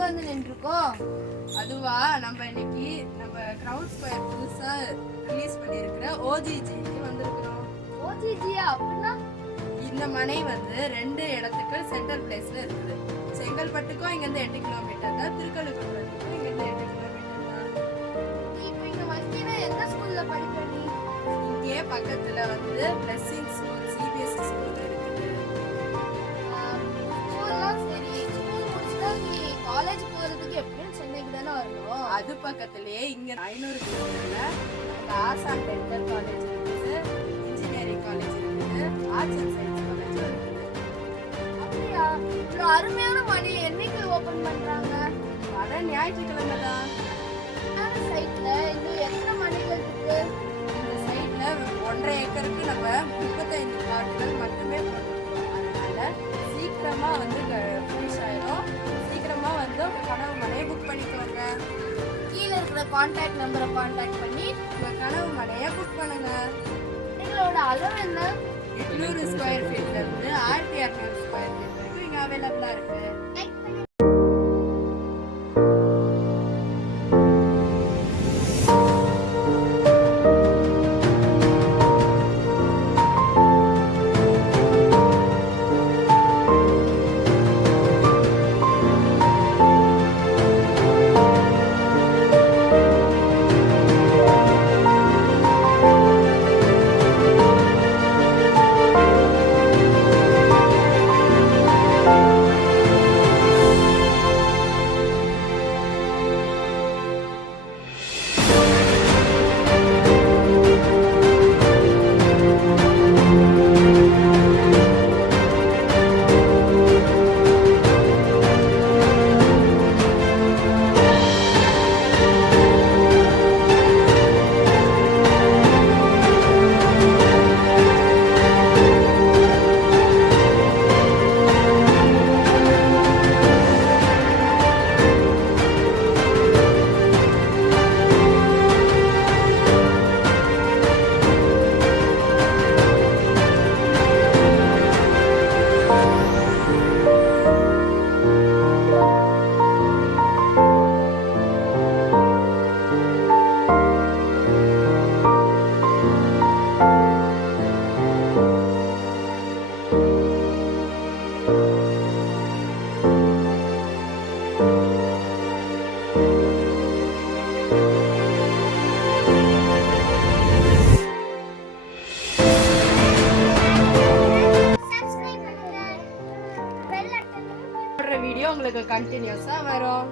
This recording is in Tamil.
எங்க வந்து நின்றுக்கோம்? அதுவா, நம்ம இன்னைக்கு நம்ம கிரவுண்ட் ஸ்கொயர் புதுசா ரிலீஸ் பண்ணியிருக்கிற ஓஜிஜிக்கு வந்திருக்கிறோம். ஓஜிஜியா அப்படின்னா? இந்த மனை வந்து 2 இடத்துக்கு சென்ட்ரல் பிளேஸ்ல இருக்குது. செங்கல்பட்டுக்கும் இங்கேருந்து 8 கிலோமீட்டர் தான், திருக்கழுக்குன்றத்துக்கும் இங்கேருந்து 8 கிலோமீட்டர் தான். நீ இப்போ இங்க வந்தீங்கன்னா எந்த ஸ்கூல்ல படிப்ப நீ? இங்கே பக்கத்துல வந்து பிளஸிங் ஸ்கூல் சிபிஎஸ்சி ஸ்கூல் இருக்குது. ஸ்கூல்லாம் சரி, ஸ்கூல் முடிச்சுட்டா நீ காலேஜ் போறதுக்கு எப்படியும் சென்னைக்கு தானே வரணும். அது பக்கத்துலயே இங்க 500 கிலோமீட்டர்ல ஆசான் டென்டல் காலேஜ் இருக்குது, இன்ஜினியரிங் காலேஜ் இருக்குது, ஆர்ட்ஸ் அண்ட் சயின்ஸ் காலேஜ் இருக்குது. அப்படியா? இவ்வளோ அருமையான மணி என்னைக்கு ஓபன் பண்றாங்க? வர ஞாயிற்றுக்கிழமை தான். சைட்ல இன்னும் எத்தனை மணிகள் இருக்கு? இந்த சைட்ல 1.5 ஏக்கருக்கு நம்ம 35 பிளாட்டுகள் மட்டுமே போட்டுருக்கோம். அதனால சீக்கிரமா வந்து ஃபினிஷ் ஆயிடும். சீக்கிரமா வந்து கனவு மனையை புக் பண்ணிக்கோங்க. கீழே இருக்கிற கான்டாக்ட் நம்பரை கான்டாக்ட் பண்ணி உங்க கனவு மனையை புக் பண்ணுங்க. எங்களோட அளவு என்ன? 800 ஸ்கொயர் ஃபீட்ல இருந்து 1200 ஸ்கொயர் ஃபீட் வரைக்கும் இங்க அவைலபிளா இருக்கு. வீடியோ உங்களுக்கு கண்டினியூஸா வரும்.